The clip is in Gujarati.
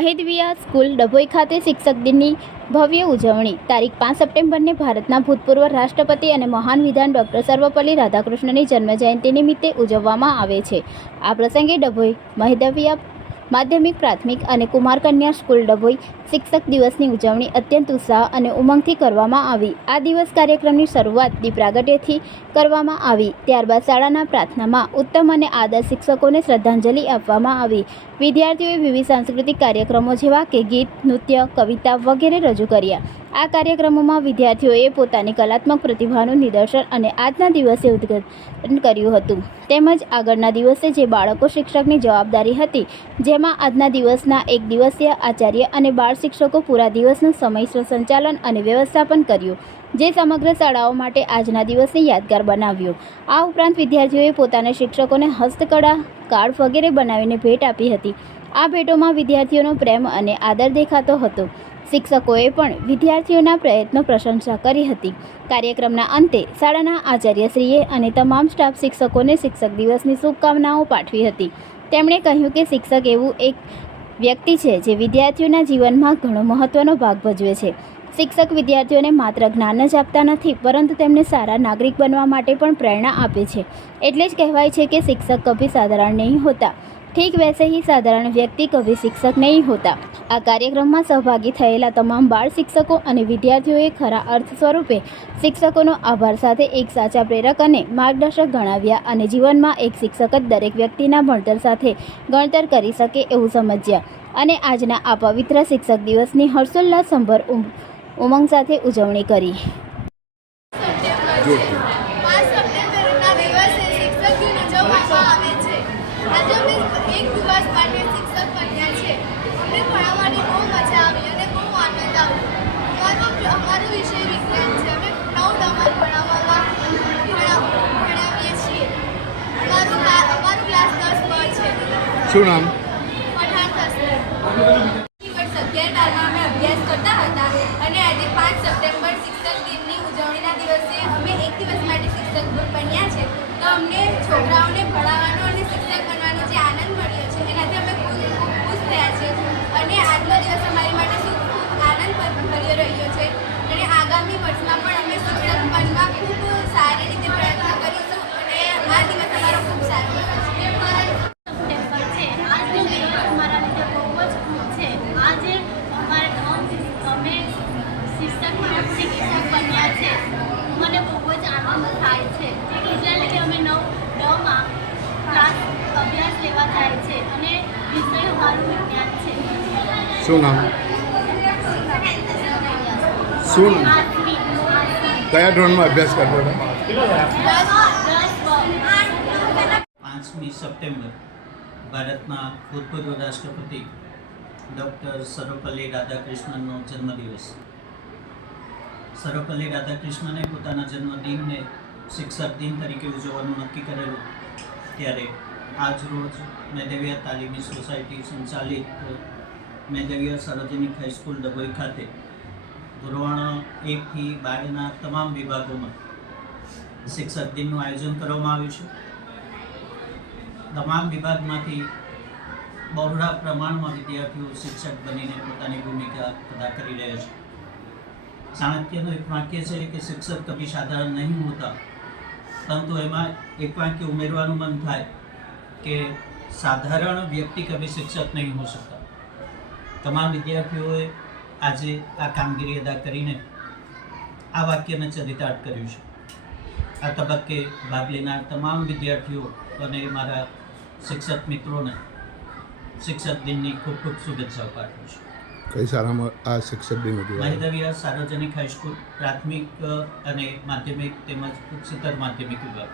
મહેદવિયા સ્કૂલ ડભોઈ ખાતે શિક્ષક દિનની ભવ્ય ઉજવણી. તારીખ પાંચ સપ્ટેમ્બરને ભારતના ભૂતપૂર્વ રાષ્ટ્રપતિ અને મહાન વિધાન ડૉક્ટર સર્વપલ્લી રાધાકૃષ્ણની જન્મજયંતિ નિમિત્તે ઉજવવામાં આવે છે. આ પ્રસંગે ડભોઈ મહેદવિયા માધ્યમિક, પ્રાથમિક અને કુમાર કન્યા સ્કૂલ ડભોઈ શિક્ષક દિવસની ઉજવણી અત્યંત ઉત્સાહ અને ઉમંગથી કરવામાં આવી. આ દિવસ કાર્યક્રમની શરૂઆત દીપ કરવામાં આવી. ત્યારબાદ શાળાના પ્રાર્થનામાં ઉત્તમ અને આદર્શ શિક્ષકોને શ્રદ્ધાંજલિ આપવામાં આવી. વિદ્યાર્થીઓએ વિવિધ સાંસ્કૃતિક કાર્યક્રમો જેવા કે ગીત, નૃત્ય, કવિતા વગેરે રજૂ કર્યા. આ કાર્યક્રમોમાં વિદ્યાર્થીઓએ પોતાની કલાત્મક પ્રતિભાનું નિદર્શન અને આજના દિવસે ઉદ્ઘાટન કર્યું હતું. તેમજ આગળના દિવસે જે બાળકો શિક્ષકની જવાબદારી હતી, જેમાં આજના દિવસના એક દિવસીય આચાર્ય અને બાળ શિક્ષકો પૂરા દિવસનું સમયસર સંચાલન અને વ્યવસ્થાપન કર્યું, જે સમગ્ર શાળાઓ માટે આજના દિવસને યાદગાર બનાવ્યો. આ ઉપરાંત વિદ્યાર્થીઓએ પોતાના શિક્ષકોને હસ્તકળા, કાર્ડ વગેરે બનાવીને ભેટ આપી હતી. આ ભેટોમાં વિદ્યાર્થીઓનો પ્રેમ અને આદર દેખાતો હતો. શિક્ષકોએ પણ વિદ્યાર્થીઓના પ્રયત્નો પ્રશંસા કરી હતી. કાર્યક્રમના અંતે શાળાના આચાર્યશ્રીએ અને તમામ સ્ટાફ શિક્ષકોને શિક્ષક દિવસની શુભકામનાઓ પાઠવી હતી. તેમણે કહ્યું કે શિક્ષક એવું એક વ્યક્તિ છે જે વિદ્યાર્થીઓના જીવનમાં ઘણો મહત્ત્વનો ભાગ ભજવે છે. શિક્ષક વિદ્યાર્થીઓને માત્ર જ્ઞાન જ આપતા નથી, પરંતુ તેમને સારા નાગરિક બનવા માટે પણ પ્રેરણા આપે છે. એટલે જ કહેવાય છે કે શિક્ષક કભી સાધારણ નહીં હોતા. ઠીક વૈસે ही સાધારણ વ્યક્તિ કભી શિક્ષક નહીં હોતા. આ કાર્યક્રમમાં સહભાગી થયેલા તમામ બાળ શિક્ષકો અને વિદ્યાર્થીઓએ ખરા અર્થ સ્વરૂપે શિક્ષકોનો આભાર સાથે એક સાચા પ્રેરક અને માર્ગદર્શક ગણાવ્યા અને જીવનમાં એક શિક્ષક જ દરેક વ્યક્તિના ભણતર સાથે ગણતર કરી શકે એવું સમજ્યા. અને આજના આ પવિત્ર શિક્ષક દિવસની હર્ષોલ્લાસભર ઉમ- ઉમંગ સાથે ઉજવણી કરી પાંચ સપ્ટેમ્બરના દિવસે શિક્ષક દિન ઉજવવામાં આવે છે આજે અમે દિવસ માટે શિક્ષક બન્યા છે. અમને ભણાવવાની બહુ મજા આવી અને બહુ આનંદ આવ્યો. અમારો અમારો વિષય વિજ્ઞાન છે. અમે નવ નંબર ભણાવવામાં ભણાવ- ભણાવીએ છીએ. અમારું અમારું ક્લાસ દસ પર છે. શું નામ? આગામી પણ અમે શિક્ષક બનવા ખૂબ સારી રીતે પ્રયત્ન કરીશું અને આ દિવસ અમારો ખૂબ સારો સપ્ટેમ્બર છે આજનો દિવસ અમારા લીધે બહુ જ ખૂબ છે. આજે અમારે નવ અમે શિક્ષક શિક્ષક છે મને બહુ જ આનંદ થાય છે. એટલે કે અમે નવ નવમાં ક્લાસ અભ્યાસ લેવા જાય છે અને વિષય મારું વિજ્ઞાન છે. શું નામ? શું નામ? કયા ધોરણમાં અભ્યાસ કરતો હતો? પાંચમી સપ્ટેમ્બર, ભારતના ભૂતપૂર્વ રાષ્ટ્રપતિ ડૉક્ટર સર્વપલ્લી રાધાકૃષ્ણનનો જન્મદિવસ. સર્વપલ્લી રાધાકૃષ્ણને પોતાના જન્મદિનને શિક્ષક દિન તરીકે ઉજવવાનું નક્કી કરેલું. ત્યારે આજ રોજ મેદેવિયા તાલીમી સોસાયટી સંચાલિત મેદેવિયા સાર્વજનિક હાઈસ્કૂલ ડભોઈ ખાતે ધોરણ એકથી બારના તમામ વિભાગોમાં શિક્ષક દિનનું આયોજન કરવામાં આવ્યું છે. તમામ વિભાગમાંથી બહોળા પ્રમાણમાં વિદ્યાર્થીઓ શિક્ષક બનીને પોતાની ભૂમિકા અદા કરી રહ્યા છે. ચાણક્યનું એક વાક્ય છે કે શિક્ષક કભી સાધારણ નહીં હોતા, પરંતુ એમાં એક વાક્ય ઉમેરવાનું મન થાય કે સાધારણ વ્યક્તિ કભી શિક્ષક નહીં હો શકતા. તમામ વિદ્યાર્થીઓએ આજે આ કામગીરી અદા કરીને આ વાક્યને ચરિતાર્થ કર્યું છે. આ તબક્કે ભાગ લેનાર તમામ વિદ્યાર્થીઓ અને મારા શિક્ષક મિત્રોને શિક્ષક દિનની ખૂબ ખૂબ શુભેચ્છાઓ પાઠવું છું. કઈ શાળામાં આ શિક્ષક દિન મહિદવિયા સાર્વજનિક હાઈસ્કૂલ પ્રાથમિક અને માધ્યમિક તેમજ ઉચ્ચતર માધ્યમિક વિભાગ.